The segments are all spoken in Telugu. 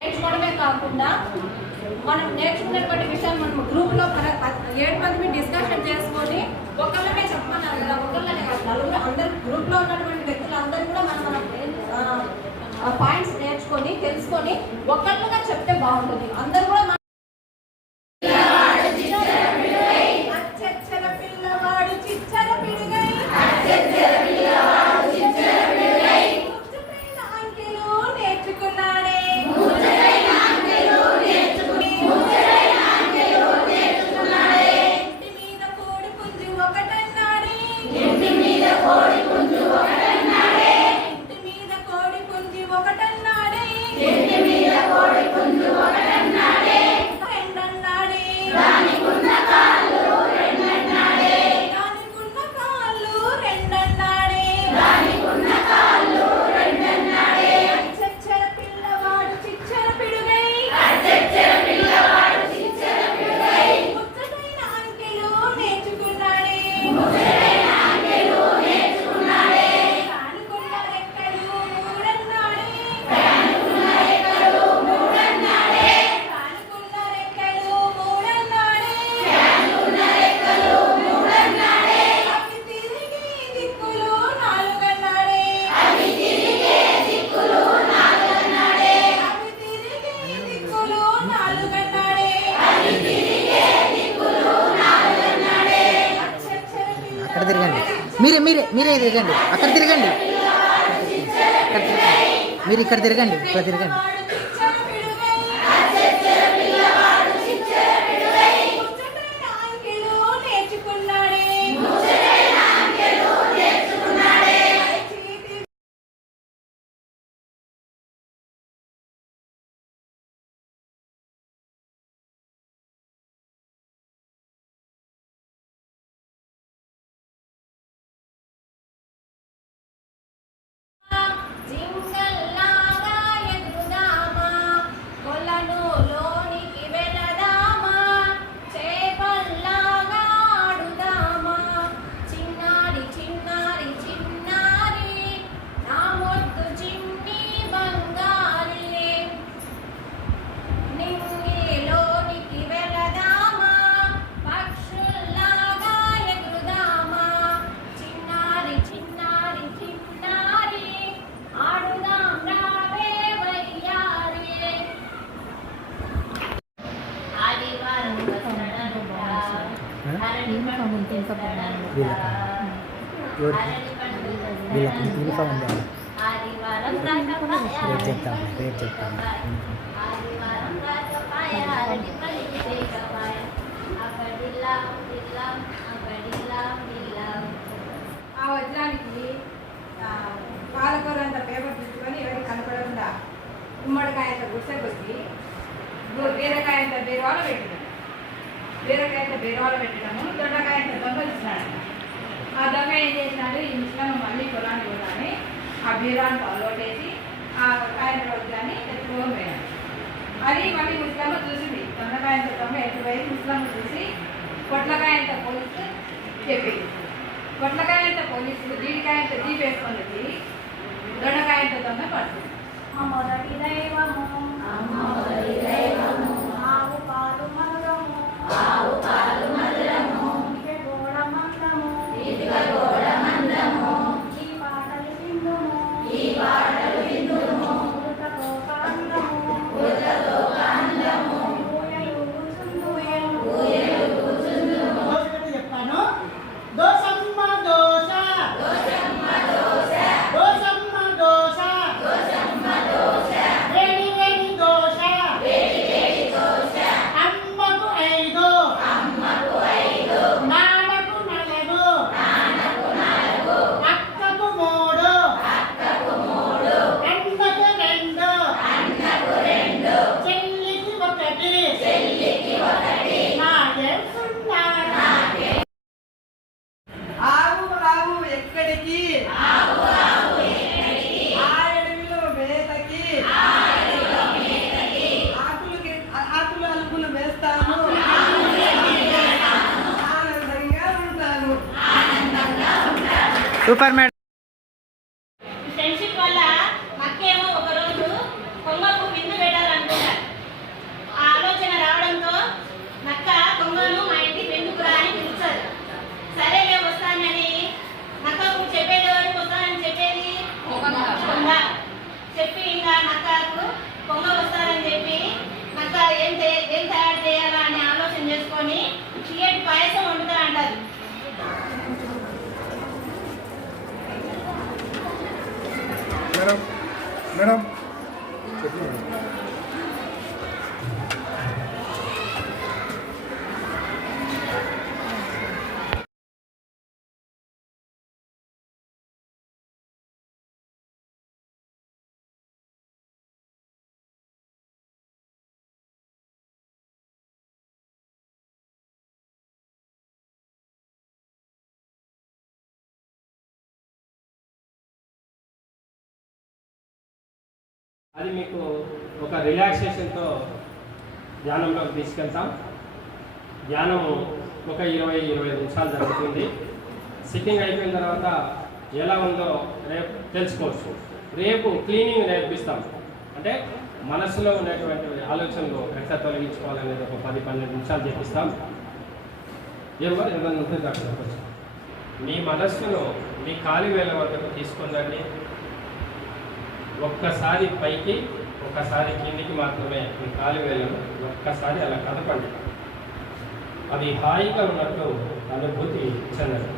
నేర్చుకోవడమే కాకుండా మనం నేర్చుకునేటువంటి విషయాలు మనం గ్రూప్లో ఏడు మంది డిస్కషన్ చేసుకొని ఒకళ్ళనే చెప్పాలి కదా ఒకళ్ళనే కాదు నలుగురు అందరు గ్రూప్లో ఉన్నటువంటి వ్యక్తులు అందరూ కూడా మనం మనం పాయింట్స్ నేర్చుకొని తెలుసుకొని ఒకళ్ళుగా చెప్తే బాగుంటుంది. అందరూ మీరే మీరే మీరే తిరగండి. అక్కడ తిరగండి. మీరు ఇక్కడ తిరగండి. ఇక్కడ తిరగండి. వీళ్ళకి ఎవరికి? వీళ్ళకి యూనిఫామ్ ఉందా రేపు చెప్తాను రేపు చెప్తాను పాలకూర అంత పేపర్ తీసుకొని ఎవరికి కనపడకుండా గుమ్మడికాయ అంత గుడిసెకొచ్చి బీరకాయ అంత బీరువాలో పెట్టినాము బీరకాయ అంత బీరువాలో పెట్టినాము దొండకాయ అంత దొంగ వచ్చినాడు ఆ దొంగ ఏం చేసినాడు ఈ ముసలాము మళ్ళీ పొలానికి పోదామని ఆ బీరాన్ని అలవాటేసి ఆ కాయన వజ్రాన్ని ఎత్తుకొని పోయాడు అది మళ్ళీ ముసలమ్మ చూసింది. దొండకాయంత దొంగ ఎత్తుపోయి ముసలమ్మ చూసి పొట్లకాయంత పోలీసు చెప్పింది పొట్లకాయంత పోలీసు జీడికాయంత జీపేసుకున్నది దొండకాయంత దొంగ పడుతుంది. మొదటి దైవము. దైవము. Super madam madam. మేడం. అది మీకు ఒక రిలాక్సేషన్తో ధ్యానంలోకి తీసుకెళ్తాం. ధ్యానము ఒక ఇరవై ఇరవై నిమిషాలు జరుగుతుంది. సిట్టింగ్ అయిపోయిన తర్వాత ఎలా ఉందో రేపు తెలుసుకోవచ్చు. రేపు క్లీనింగ్ నేర్పిస్తాం. అంటే మనసులో ఉండేటువంటి ఆలోచనలు ఎట్లా తొలగించుకోవాలనేది ఒక పది పన్నెండు నిమిషాలు చేపిస్తాం ఎవరు ఎవరైనా ఉంటుంది దాకా మీ మనస్సును మీ కాలి వేల వద్దకు తీసుకుందండి ఒక్కసారి పైకి ఒక్కసారి కిందికి మాత్రమే. మీ కాలు వేలను ఒక్కసారి అలా కదపండి. అవి హాయిగా ఉన్నట్టు అనుభూతి చెందండి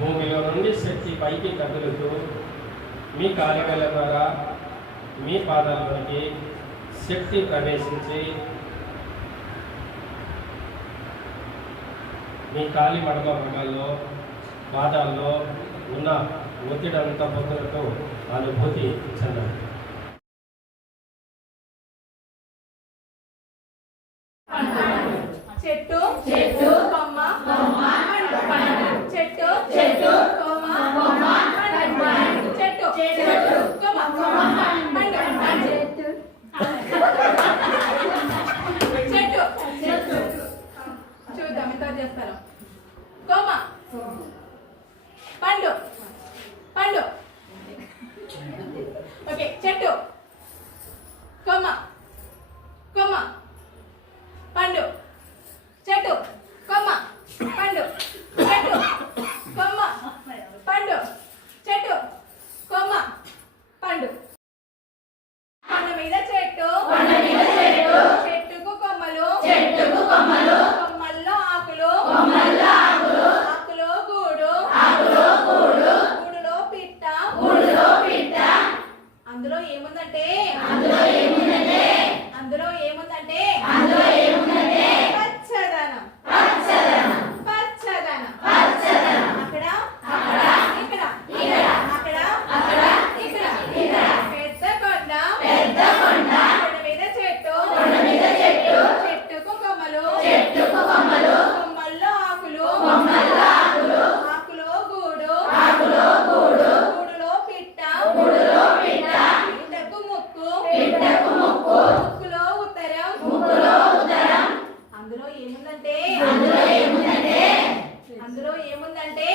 భూమిలో నుండి శక్తి పైకి కదులుతూ మీ కాలువేల ద్వారా మీ పాదాల్లోకి శక్తి ప్రవేశించి మీ కాలి మడమ భాగాల్లో పాదాల్లో ఉన్న ఒత్తిడంతా పొందులతో అనుభూతి చెందండి చెట్టు చెట్టు కొమ్మ కొమ్మ చెట్టు చెట్టు కొమ్మ కొమ్మ చెట్టు చెట్టు కొమ్మ కొమ్మ చెట్టు. చెట్టు. చెట్టు చూద్దాం ఎంత చేస్తారో? కొమ్మ. పండు. అందులో ఏముందంటే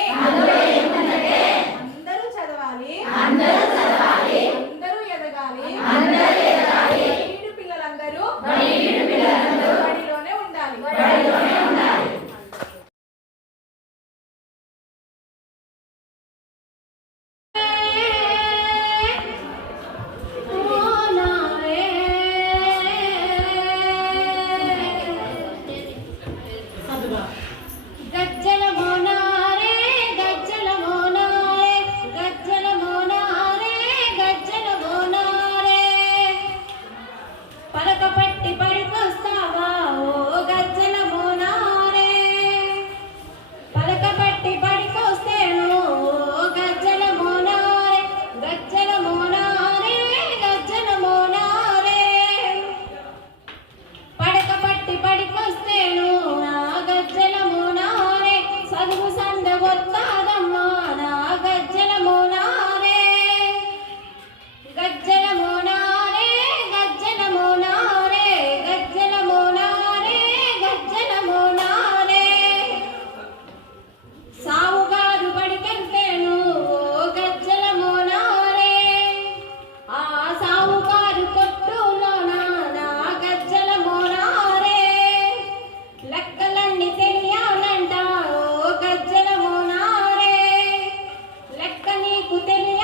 disfruten